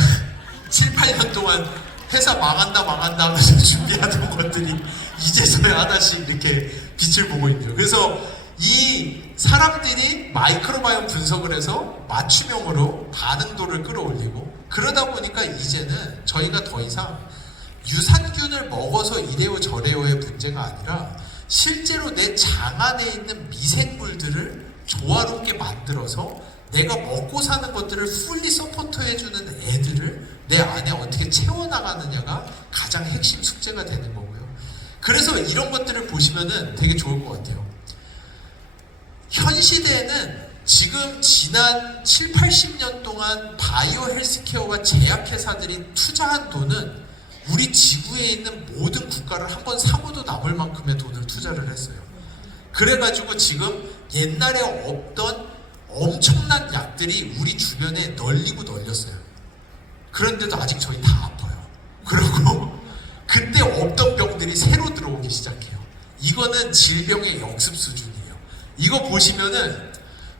7, 8년 동안 회사 망한다 하면서 준비하던 것들이 이제서야 하나씩 이렇게 빛을 보고 있네요. 그래서 이 사람들이 마이크로바이옴 분석을 해서 맞춤형으로 반응도를 끌어올리고, 그러다 보니까 이제는 저희가 더 이상 유산균을 먹어서 이래요 저래요의 문제가 아니라 실제로 내 장 안에 있는 미생물들을 조화롭게 만들어서 내가 먹고 사는 것들을 풀리 서포트해주는 애들을 내 안에 어떻게 채워나가느냐가 가장 핵심 숙제가 되는 거고요. 그래서 이런 것들을 보시면은 되게 좋을 것 같아요. 현 시대에는 지금 지난 7, 80년 동안 바이오 헬스케어와 제약회사들이 투자한 돈은 우리 지구에 있는 모든 국가를 한번 사고도 남을 만큼의 돈을 투자를 했어요. 그래가지고 지금 옛날에 없던 엄청난 약들이 우리 주변에 널리고 널렸어요. 그런데도 아직 저희 다 아파요. 그리고 그때 없던 병들이 새로 들어오기 시작해요. 이거는 질병의 역습 수준이에요. 이거 보시면은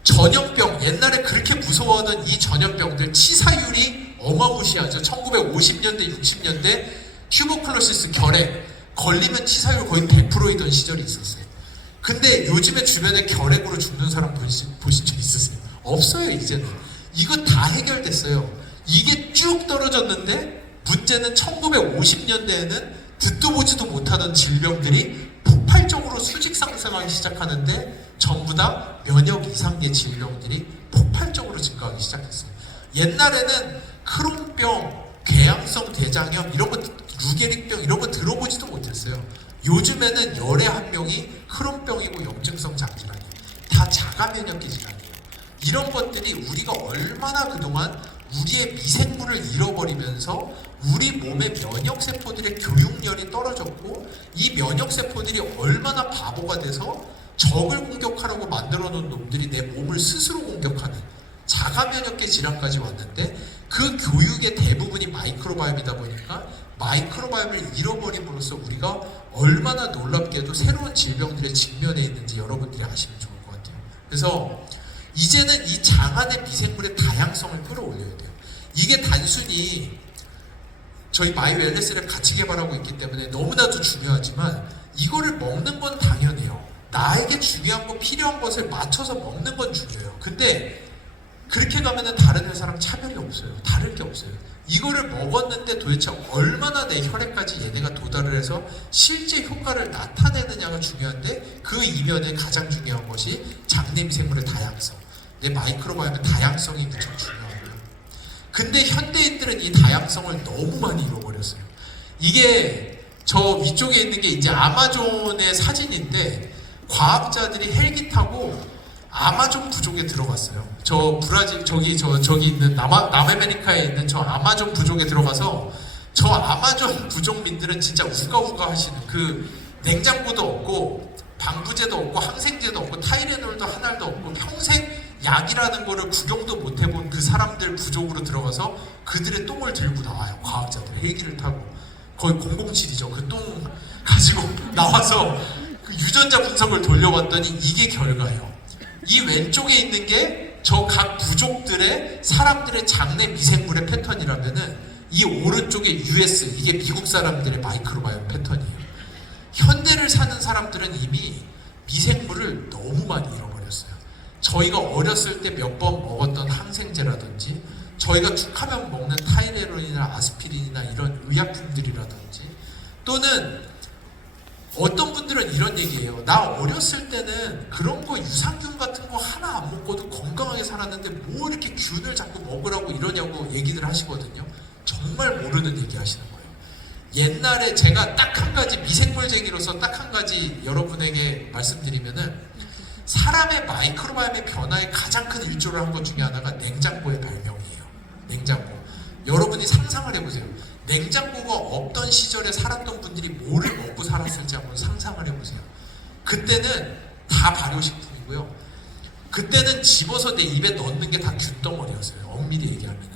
전염병, 옛날에 그렇게 무서워하던 이 전염병들 치사율이 어마무시하죠. 1950년대, 60년대 튜버클로시스 결핵 걸리면 치사율 거의 100%이던 시절이 있었어요. 근데 요즘에 주변에 결핵으로 죽는 사람 보신 적 있으세요? 없어요. 이제는 이거 다 해결됐어요. 이게 쭉 떨어졌는데 문제는 1950년대에는 듣도 보지도 못하던 질병들이 폭발적으로 수직 상승하기 시작하는데 전부 다 면역 이상계 질병들이 폭발적으로 증가하기 시작했어요. 옛날에는 크론병, 궤양성 대장염 이런 거, 루게릭병 이런 거 들어보지도 못했어요. 요즘에는 열의 한 명이 크론병이고 염증성 장질환이에요. 다 자가 면역계 질환이에요. 이런 것들이 우리가 얼마나 그동안 우리의 미생물을 잃어버리면서 우리 몸의 면역세포들의 교육열이 떨어졌고, 이 면역세포들이 얼마나 바보가 돼서 적을 공격하라고 만들어 놓은 놈들이 내 몸을 스스로 공격하는 자가면역계 질환까지 왔는데, 그 교육의 대부분이 마이크로바이옴이다 보니까 마이크로바이옴을 잃어버림으로써 우리가 얼마나 놀랍게도 새로운 질병들에 직면해 있는지 여러분들이 아시면 좋을 것 같아요. 그래서 이제는 이 장 안의 미생물의 다양성을 끌어올려야 돼요. 이게 단순히 저희 마이 웰네스를 같이 개발하고 있기 때문에 너무나도 중요하지만, 이거를 먹는 건 당연해요. 나에게 중요한 거, 필요한 것을 맞춰서 먹는 건 중요해요. 근데 그렇게 가면은 다른 회사랑 차별이 없어요. 다를 게 없어요. 이거를 먹었는데 도대체 얼마나 내 혈액까지 얘네가 도달을 해서 실제 효과를 나타내느냐가 중요한데, 그 이면에 가장 중요한 것이 장내 미생물의 다양성, 내 마이크로바이옴의 다양성이 무척 중요하고요. 근데 현대인들은 이 다양성을 너무 많이 잃어버렸어요. 이게 저 위쪽에 있는 게 이제 아마존의 사진인데, 과학자들이 헬기 타고 아마존 부족에 들어갔어요. 저 브라질 저기 있는 남아메리카에 있는 저 아마존 부족에 들어가서, 저 아마존 부족민들은 진짜 우가우가 하시는, 그 냉장고도 없고 방부제도 없고 항생제도 없고 타이레놀도 한 알도 없고 평생 약이라는 거를 구경도 못 해본 그 사람들 부족으로 들어가서 그들의 똥을 들고 나와요. 과학자들 헬기를 타고 거의 007이죠. 그 똥 가지고 나와서 그 유전자 분석을 돌려봤더니 이게 결과예요. 이 왼쪽에 있는 게 저 각 부족들의 사람들의 장내 미생물의 패턴이라면은, 이 오른쪽에 US, 이게 미국 사람들의 마이크로바이옴 패턴이에요. 현대를 사는 사람들은 이미 미생물을 너무 많이 잃어버렸어요. 저희가 어렸을 때 몇 번 먹었던 항생제라든지, 저희가 툭하면 먹는 타이레놀이나 아스피린이나 이런 의약품들이라든지, 또는 어떤 분들은 이런 얘기예요. 나 어렸을 때는 그런 거 유산균 같은 거 하나 안 먹고도 건강하게 살았는데 뭐 이렇게 균을 자꾸 먹으라고 이러냐고 얘기들 하시거든요. 정말 모르는 얘기 하시는 거예요. 옛날에 제가 딱 한 가지, 미생물쟁이로서 딱 한 가지 여러분에게 말씀드리면은, 사람의 마이크로바이옴의 변화에 가장 큰 일조를 한 것 중에 하나가 냉장고의 발명이에요. 냉장고. 여러분이 상상을 해보세요. 냉장고가 없던 시절에 살았던 분들이 뭐를 먹고 살았을지 한번 상상을 해보세요. 그때는 다 발효식품이고요. 그때는 집어서 내 입에 넣는 게 다 균덩어리였어요. 엄밀히 얘기하면은.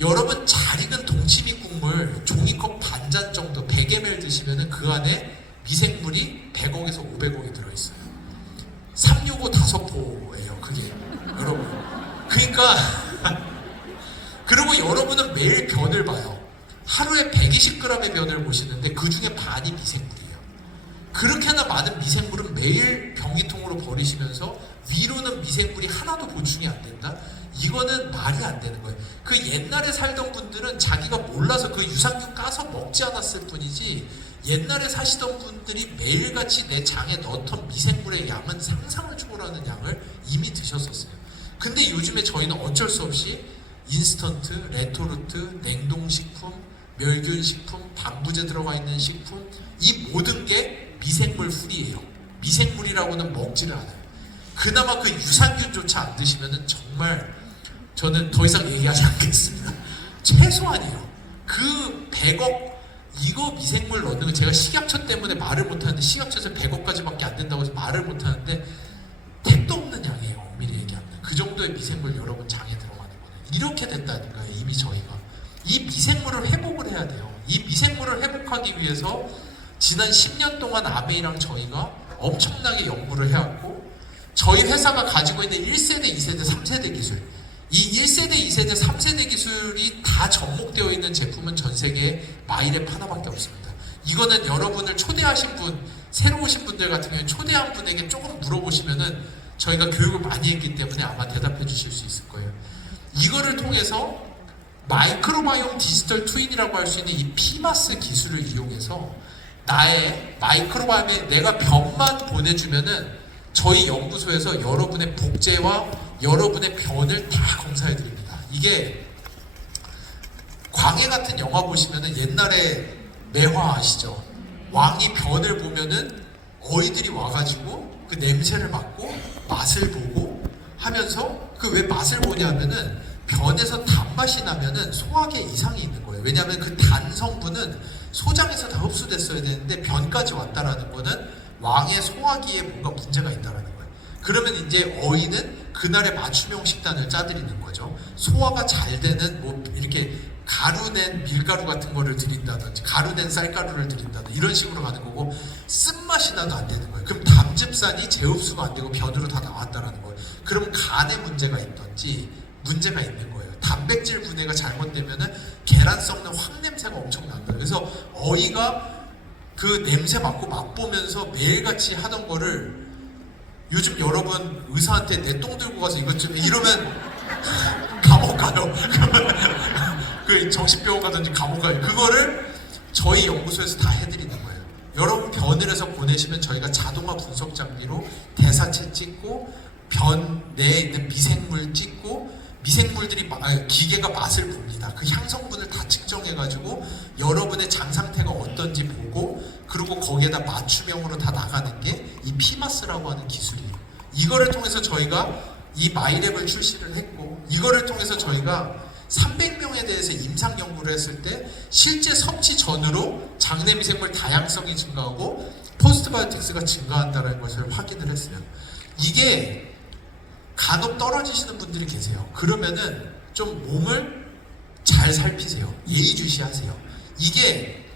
여러분 잘 익은 동치미 국물 종이컵 반잔 정도 100ml 드시면은 그 안에 미생물이 100억에서 500억이 들어있어요. 365 5포예요 그게 여러분. 그러니까 그리고 여러분은 매일 변을 봐요. 하루에 120g의 변을 보시는데 그 중에 반이 미생물이에요. 그렇게나 많은 미생물은 매일 변기통으로 버리시면서 위로는 미생물이 하나도 보충이 안 된다? 이거는 말이 안 되는 거예요. 그 옛날에 살던 분들은 자기가 몰라서 그 유산균 까서 먹지 않았을 뿐이지, 옛날에 사시던 분들이 매일같이 내 장에 넣던 미생물의 양은 상상을 초월하는 양을 이미 드셨었어요. 근데 요즘에 저희는 어쩔 수 없이 인스턴트, 레토르트, 냉동식품, 멸균식품, 방부제 들어가 있는 식품, 이 모든 게 미생물 풀이에요. 미생물이라고는 먹지를 않아요. 그나마 그 유산균조차 안 드시면은 정말 저는 더 이상 얘기하지 않겠습니다. 최소한이요. 그 100억 이거 미생물 넣는 거, 제가 식약처 때문에 말을 못하는데, 식약처에서 100억까지밖에 안 된다고 해서 말을 못하는데 택도 없는 양이에요. 엄밀히 얘기하면 그 정도의 미생물 여러분 장에 들어가는 거는 이렇게 됐다는 거예요. 이미 저희가 이 미생물을 회복을 해야 돼요. 이 미생물을 회복하기 위해서 지난 10년 동안 아메이랑 저희가 엄청나게 연구를 해왔고, 저희 회사가 가지고 있는 1세대, 2세대, 3세대 기술, 이 1세대, 2세대, 3세대 기술이 다 접목되어 있는 제품은 전 세계에 마이랩 하나밖에 없습니다. 이거는 여러분을 초대하신 분, 새로 오신 분들 같은 경우에 초대한 분에게 조금 물어보시면은 저희가 교육을 많이 했기 때문에 아마 대답해 주실 수 있을 거예요. 이거를 통해서 마이크로바이옴 디지털 트윈이라고 할 수 있는 이 피마스 기술을 이용해서 나의 마이크로바이옴에 내가 변만 보내주면은 저희 연구소에서 여러분의 복제와 여러분의 변을 다 검사해 드립니다. 이게 광해 같은 영화 보시면은 옛날에 매화 아시죠? 왕이 변을 보면은 어이들이 와가지고 그 냄새를 맡고 맛을 보고 하면서, 그 왜 맛을 보냐면은 변에서 단맛이 나면은 소화기에 이상이 있는 거예요. 왜냐하면 그 단 성분은 소장에서 다 흡수됐어야 되는데 변까지 왔다라는 거는 왕의 소화기에 뭔가 문제가 있다라는 거예요. 그러면 이제 어이는 그날의 맞춤형 식단을 짜드리는 거죠. 소화가 잘 되는 뭐 이렇게 가루낸 밀가루 같은 거를 드린다든지 가루낸 쌀가루를 드린다든지 이런 식으로 가는 거고, 쓴맛이 나도 안 되는 거예요. 그럼 담즙산이 재흡수가 안 되고 변으로 다 나왔다라는 거예요. 그럼 간에 문제가 있던지 문제가 있는 거예요. 단백질 분해가 잘못되면은 계란 썩는 확 냄새가 엄청 난다. 그래서 어이가 그 냄새 맡고 맛보면서 매일같이 하던 거를 요즘 여러분 의사한테 내 똥 들고 가서 이것 좀 이러면 감옥 가요. 그 정신병원 가든지 감옥 가요. 그거를 저희 연구소에서 다 해드리는 거예요. 여러분 변을 해서 보내시면 저희가 자동화 분석 장비로 대사체 찍고 변 내에 있는 미생물 찍고, 미생물들이 기계가 맛을 봅니다. 그 향성분을 다 측정해가지고 여러분의 장 상태가 어떤지 보고, 그리고 거기에다 맞춤형으로 다 나가는 게 이 피마스라고 하는 기술이에요. 이거를 통해서 저희가 이 마이랩을 출시를 했고, 이거를 통해서 저희가 300명에 대해서 임상 연구를 했을 때 실제 섭취 전으로 장내 미생물 다양성이 증가하고 포스트바이오틱스가 증가한다는 것을 확인을 했어요. 이게 간혹 떨어지시는 분들이 계세요. 그러면은 좀 몸을 잘 살피세요. 예의주시하세요. 이게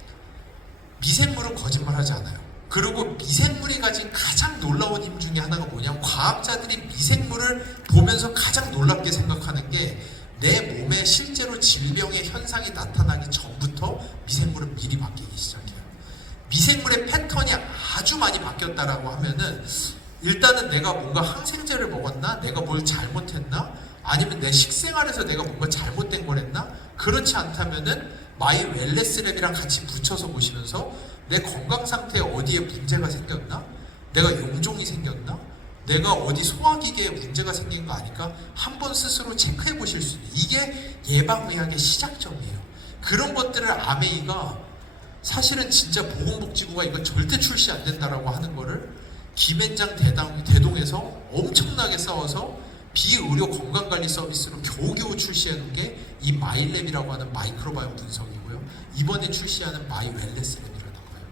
미생물은 거짓말하지 않아요. 그리고 미생물이 가진 가장 놀라운 힘 중에 하나가 뭐냐면, 과학자들이 미생물을 보면서 가장 놀랍게 생각하는 게 내 몸에 실제로 질병의 현상이 나타나기 전부터 미생물은 미리 바뀌기 시작해요. 미생물의 패턴이 아주 많이 바뀌었다라고 하면은 일단은 내가 뭔가 항생제를 먹었나? 내가 뭘 잘못했나? 아니면 내 식생활에서 내가 뭔가 잘못된 걸 했나? 그렇지 않다면은 마이 웰네스 랩이랑 같이 붙여서 보시면서 내 건강 상태에 어디에 문제가 생겼나? 내가 용종이 생겼나? 내가 어디 소화기계에 문제가 생긴 거 아닐까? 한번 스스로 체크해 보실 수 있는, 이게 예방의학의 시작점이에요. 그런 것들을 아메이가 사실은 진짜 보건복지부가 이거 절대 출시 안 된다라고 하는 거를 김앤장 대동에서 엄청나게 싸워서 비의료 건강관리 서비스로 겨우겨우 출시하는 게 이 마이랩이라고 하는 마이크로바이옴 분석이고요. 이번에 출시하는 마이 웰네스 랩이라는 거예요.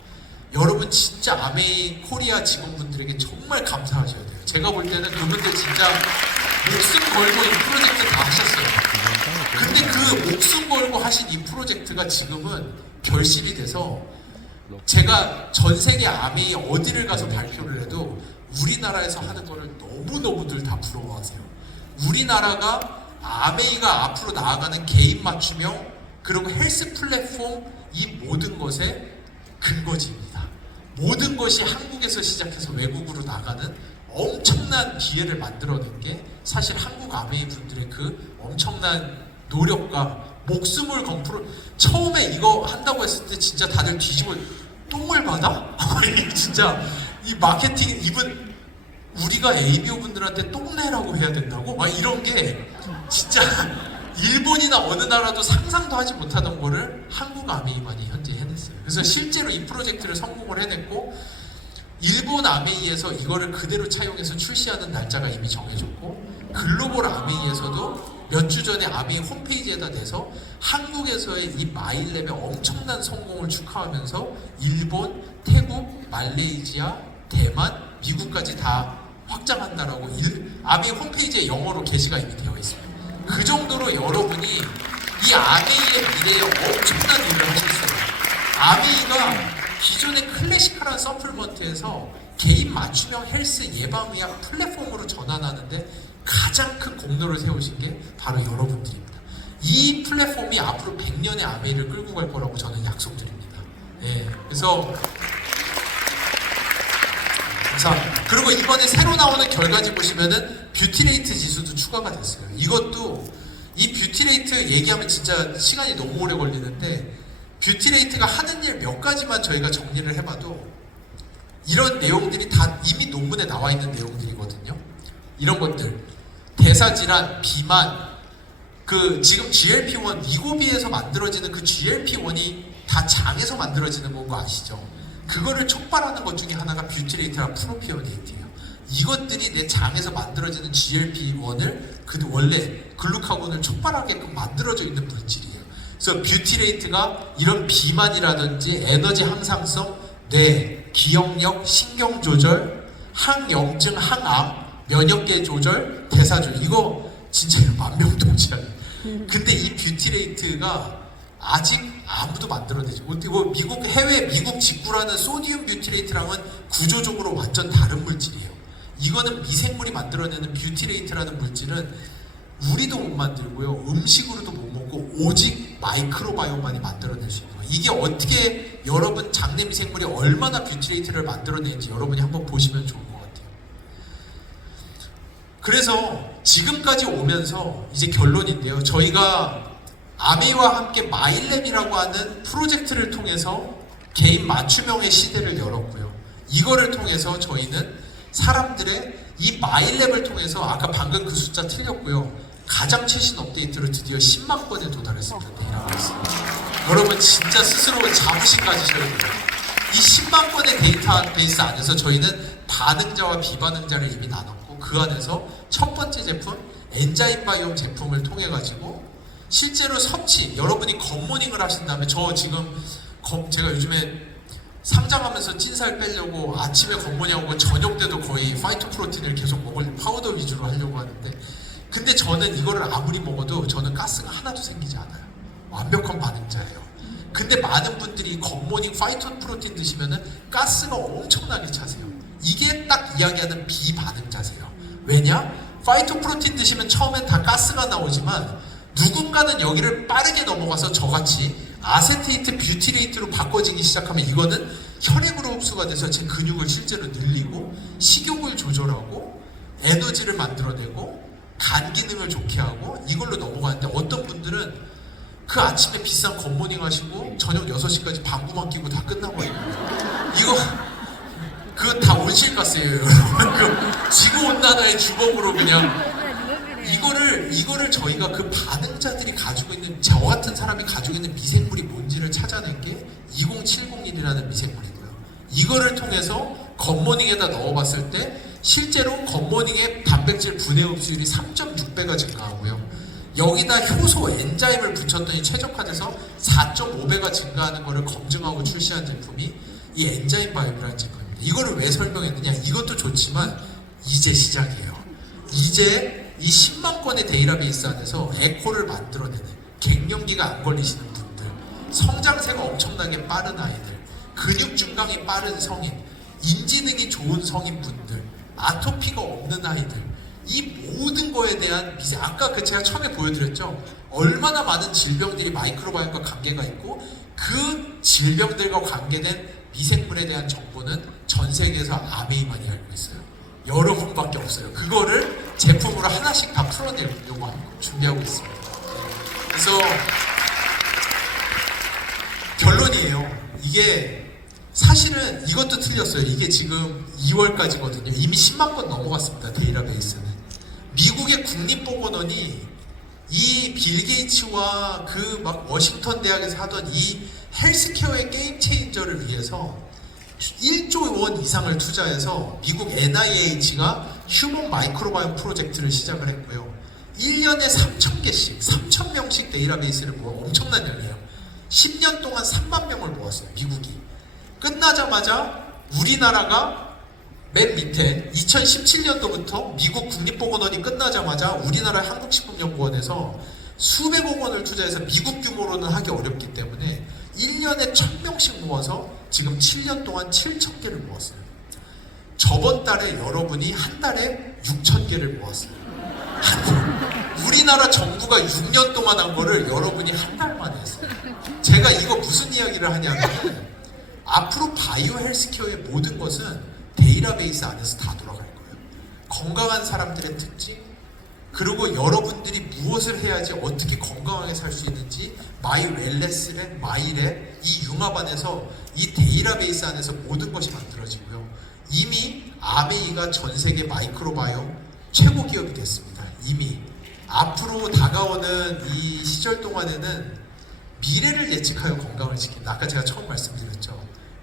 여러분 진짜 아메이 코리아 직원분들에게 정말 감사하셔야 돼요. 제가 볼 때는 그분들 진짜 목숨 걸고 이 프로젝트 다 하셨어요. 근데 그 목숨 걸고 하신 이 프로젝트가 지금은 결실이 돼서 제가 전 세계 아메이 어디를 가서 발표를 해도 우리나라에서 하는 거를 너무너무들 다 부러워하세요. 우리나라가 아메이가 앞으로 나아가는 개인 맞춤형 그리고 헬스 플랫폼 이 모든 것의 근거지입니다. 모든 것이 한국에서 시작해서 외국으로 나가는 엄청난 기회를 만들어낸 게 사실 한국 아메이 분들의 그 엄청난 노력과 목숨을 검프로 처음에 이거 한다고 했을 때 진짜 다들 뒤집어 똥을 받아? 진짜 이 마케팅 이분 우리가 ABO 분들한테 똥내라고 해야 된다고? 막 이런 게 진짜 일본이나 어느 나라도 상상도 하지 못하던 거를 한국 아메이만이 현재 해냈어요. 그래서 실제로 이 프로젝트를 성공을 해냈고 일본 아메이에서 이거를 그대로 차용해서 출시하는 날짜가 이미 정해졌고 글로벌 아메이에서도 몇 주 전에 아메이 홈페이지에다 내서 한국에서의 이 마일랩의 엄청난 성공을 축하하면서 일본, 태국, 말레이시아, 대만, 미국까지 다 확장한다라고 아메이 홈페이지에 영어로 게시가 이미 되어 있습니다. 그 정도로 여러분이 이 아메이의 미래에 엄청난 일을 하셨어요. 아메이가 기존의 클래시컬한 서플먼트에서 개인 맞춤형 헬스 예방의학 플랫폼으로 전환하는데 가장 큰 공로를 세우신 게 바로 여러분들입니다. 이 플랫폼이 앞으로 100년의 아메이를 끌고 갈 거라고 저는 약속드립니다. 네, 그래서 감사합니다. 그리고 이번에 새로 나오는 결과지 보시면은 뷰티레이트 지수도 추가가 됐어요. 이것도 이 뷰티레이트 얘기하면 진짜 시간이 너무 오래 걸리는데 뷰티레이트가 하는 일 몇 가지만 저희가 정리를 해봐도 이런 내용들이 다 이미 논문에 나와 있는 내용들이거든요. 이런 것들 대사질환, 비만, 그 지금 GLP-1 위고비에서 만들어지는 그 GLP-1이 다 장에서 만들어지는 거 아시죠? 그거를 촉발하는 것 중에 하나가 뷰티레이트랑 프로피오네이트예요. 이것들이 내 장에서 만들어지는 GLP-1을 그 원래 글루카곤을 촉발하게끔 만들어져 있는 물질이에요. 그래서 뷰티레이트가 이런 비만이라든지 에너지 항상성, 뇌, 기억력, 신경 조절, 항염증, 항암, 면역계 조절, 대사 조절 이거 진짜 만병통치약이에요. 근데 이 뷰티레이트가 아직 아무도 만들어내지 못하고 미국 해외 미국 직구라는 소디움 뷰티레이트랑은 구조적으로 완전 다른 물질이에요. 이거는 미생물이 만들어내는 뷰티레이트라는 물질은 우리도 못 만들고요, 음식으로도 못 먹고 오직 마이크로바이옴만이 만들어낼 수 있는 거예요. 이게 어떻게 여러분 장내 미생물이 얼마나 뷰티레이트를 만들어내는지 여러분이 한번 보시면 좋을 것 같아요. 그래서 지금까지 오면서 이제 결론인데요. 저희가 아메이와 함께 마일랩이라고 하는 프로젝트를 통해서 개인 맞춤형의 시대를 열었고요. 이거를 통해서 저희는 사람들의 이 마일랩을 통해서 아까 방금 그 숫자 틀렸고요. 가장 최신 업데이트로 드디어 10만 건에 도달했습니다. 여러분 진짜 스스로 자부심 가지셔야 돼요. 이 10만 건의 데이터베이스 안에서 저희는 반응자와 비반응자를 이미 나눴고 그 안에서 첫 번째 제품 엔자임 바이옴 제품을 통해 가지고 실제로 섭취 여러분이 겉모닝을 하신 다음에 저 지금 제가 요즘에 상장하면서 찐살 빼려고 아침에 겉모닝하고 저녁 때도 거의 파이토 프로틴을 계속 먹을 파우더 위주로 하려고 하는데 근데 저는 이거를 아무리 먹어도 저는 가스가 하나도 생기지 않아요. 완벽한 반응자예요. 근데 많은 분들이 겉모닝 파이토 프로틴 드시면은 가스가 엄청나게 차세요. 이게 딱 이야기하는 비반응자세요. 왜냐? 파이토 프로틴 드시면 처음엔 다 가스가 나오지만 누군가는 여기를 빠르게 넘어가서 저같이 아세테이트 뷰티레이트로 바꿔지기 시작하면 이거는 혈액으로 흡수가 돼서 제 근육을 실제로 늘리고 식욕을 조절하고 에너지를 만들어내고 간 기능을 좋게 하고 이걸로 넘어가는데 어떤 분들은 그 아침에 비싼 겉모닝 하시고 저녁 6시까지 방구만 끼고 다 끝나고 있는 이거 그거 다 온실가스예요. 그 지구온난화의 주범으로 그냥 이거를 저희가 그 반응자들이 가지고 있는 저 같은 사람이 가지고 있는 미생물이 뭔지를 찾아낸 게 20701이라는 미생물이고요. 이거를 통해서 겉모닝에다 넣어봤을 때 실제로 겉모닝의 단백질 분해 흡수율이 3.6배가 증가하고요. 여기다 효소 엔자임을 붙였더니 최적화돼서 4.5배가 증가하는 것을 검증하고 출시한 제품이 이 엔자임 바이옴이라는 제품입니다. 이거를 왜 설명했느냐? 이것도 좋지만 이제 시작이에요. 이제 이 10만 건의 데이터베이스 안에서 에코를 만들어내는 갱년기가 안 걸리시는 분들, 성장세가 엄청나게 빠른 아이들, 근육 증강이 빠른 성인, 인지능이 좋은 성인분들, 아토피가 없는 아이들, 이 모든 거에 대한 아까 제가 처음에 보여드렸죠. 얼마나 많은 질병들이 마이크로바이옴과 관계가 있고 그 질병들과 관계된 미생물에 대한 정보는 전 세계에서 아메이만이 알고 있어요. 여러분밖에 없어요. 그거를 제품으로 하나씩 다 풀어내려고 준비하고 있습니다. 그래서 결론이에요. 이게 사실은 이것도 틀렸어요. 이게 지금 2월까지거든요. 이미 10만 건 넘어갔습니다. 데이터베이스는. 미국의 국립보건원이 이 빌 게이츠와 그 막 워싱턴 대학에서 하던 이 헬스케어의 게임 체인저를 위해서 1조 원 이상을 투자해서 미국 NIH가 휴먼 마이크로바이옴 프로젝트를 시작을 했고요. 1년에 3,000개씩, 3,000명씩 데이터베이스를 모아 엄청난 양이에요. 10년 동안 3만 명을 모았어요. 미국이. 끝나자마자 우리나라가 맨 밑에 2017년도부터 미국 국립보건원이 끝나자마자 우리나라 한국식품연구원에서 수백억 원을 투자해서 미국 규모로는 하기 어렵기 때문에 1년에 1,000명씩 모아서 지금 7년 동안 7,000개를 모았어요. 저번 달에 여러분이 한 달에 6,000개를 모았어요. 우리나라 정부가 6년 동안 한 거를 여러분이 한 달 만에 했어요. 제가 이거 무슨 이야기를 하냐면 앞으로 바이오 헬스케어의 모든 것은 데이터베이스 안에서 다 돌아갈 거예요. 건강한 사람들의 특징, 그리고 여러분들이 무엇을 해야지 어떻게 건강하게 살 수 있는지 마이 웰네스랩, 마이랩 이 융합 안에서 이 데이터베이스 안에서 모든 것이 만들어지고요. 이미 아메이가 전 세계 마이크로바이옴 최고 기업이 됐습니다. 이미 앞으로 다가오는 이 시절 동안에는 미래를 예측하여 건강을 지킨다. 아까 제가 처음 말씀드렸죠.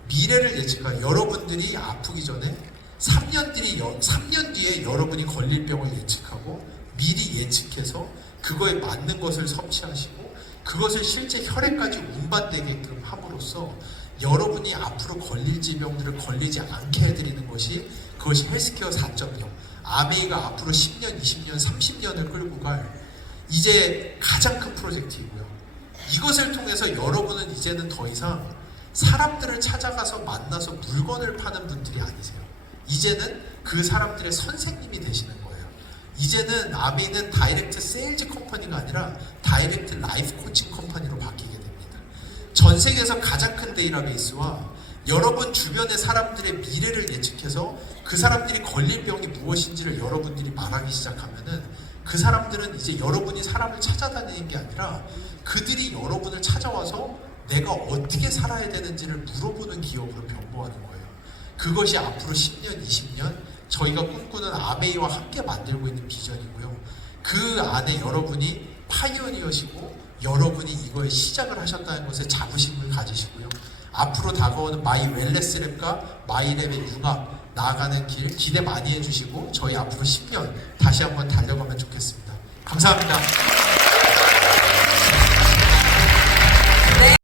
미래를 예측하여 여러분들이 아프기 전에 3년 뒤에 여러분이 걸릴 병을 예측하고 미리 예측해서 그거에 맞는 것을 섭취하시고 그것을 실제 혈액까지 운반되게끔 함으로써 여러분이 앞으로 걸릴 질병들을 걸리지 않게 해드리는 것이 그것이 헬스케어 4.0 아메이가 앞으로 10년, 20년, 30년을 끌고 갈 이제 가장 큰 프로젝트이고요. 이것을 통해서 여러분은 이제는 더 이상 사람들을 찾아가서 만나서 물건을 파는 분들이 아니세요. 이제는 그 사람들의 선생님이 되시는 거예요. 이제는 아메이는 다이렉트 세일즈 컴퍼니가 아니라 다이렉트 라이프 코칭 컴퍼니로 바뀌게 됩니다. 전 세계에서 가장 큰 데이터베이스와 여러분 주변의 사람들의 미래를 예측해서 그 사람들이 걸릴 병이 무엇인지를 여러분들이 말하기 시작하면은 그 사람들은 이제 여러분이 사람을 찾아다니는 게 아니라 그들이 여러분을 찾아와서 내가 어떻게 살아야 되는지를 물어보는 기업으로 변모하는 거예요. 그것이 앞으로 10년, 20년 저희가 꿈꾸는 아메이와 함께 만들고 있는 비전이고요. 그 안에 여러분이 파이오니어시고 여러분이 이거에 시작을 하셨다는 것에 자부심을 가지시고요. 앞으로 다가오는 마이 웰네스랩과 마이랩의 융합 나아가는 길 기대 많이 해주시고 저희 앞으로 10년 다시 한번 달려가면 좋겠습니다. 감사합니다.